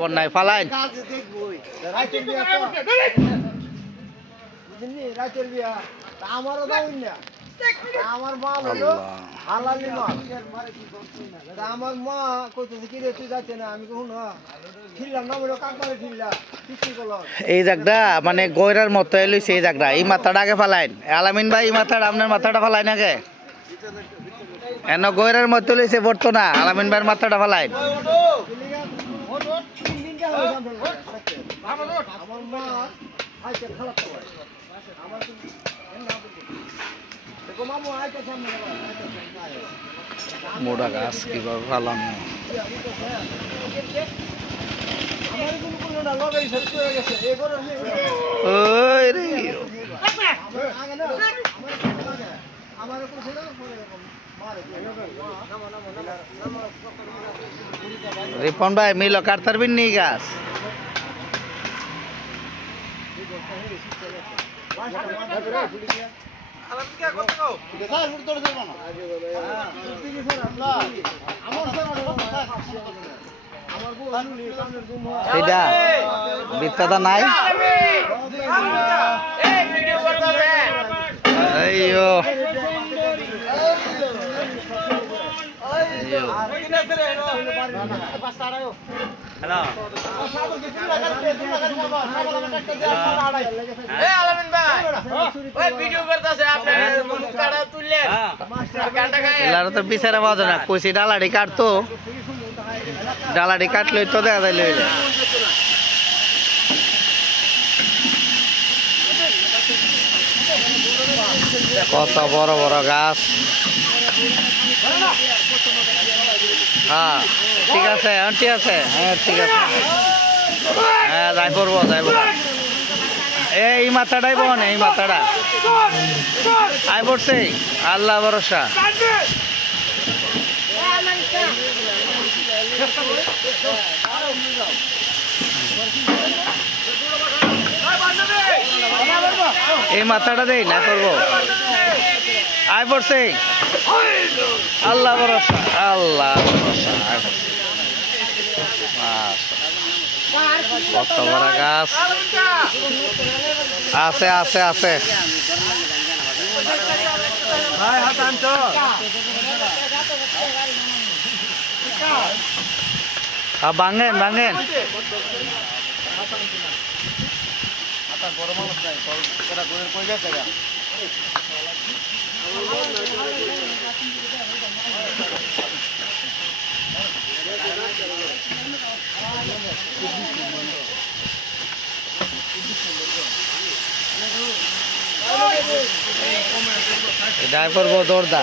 খবর নাই ফালাইন আমারও দাউন না আমার মা হলো হালালি মা আমার মা কইতেছে কি রে তুই যাচ্ছে না আমি কখনো খিললাম না বলে কাকবারে খিললাম কি করলাম এই জায়গাটা মানে গয়রার মতো লইছে এই জায়গাটা এই মাথাটা আগে ফালাইন আলামিন ভাই এই মাথাটা আপনার মাথাটা ফালাইন আগে এন গয়রার মতো লইছে পড়তো না আলামিন ভাইয়ের মাথাটা ফালাইন আমার মা আইতে খারাপ করে আমার দেখো মামু আইতে সামনে মোটা গাছ কিভাবে ফালানো আমার কোন কোন না লগাই শেষ হয়ে গেছে এই করে ওই রে আগে না আমার কোন ছিল না মারে রিপন ভাই মিল কাটতার বিন নি গাছ সেইটা বিত্তাটা নাই আইয়ো তো বিচারে বাজে না কইছি ডালাডি কাটতো ডালাডি কাটলে তো দেখা যায় লইলে কত বড় বড় গাছ হ্যাঁ ঠিক আছে ঠিক আছে হ্যাঁ ঠিক আছে হ্যাঁ যাই পড়বো এই মাথাটাই বোন এই মাথাটা আই পড়ছে আল্লাহ ভরসা এই মাথাটা দেই না করবো আই পড়ছে আল্লাহ ভরসা আল্লাহ ভরসা কত বড় গাছ আছে আছে আছে ভাঙেন ভাঙেন এটাই করবো দৌড়দা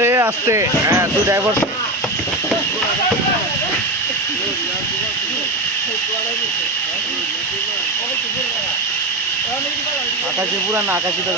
এই আসতে হ্যাঁ তুই ড্রাইভার আকাশে পুরা না আকাশিটা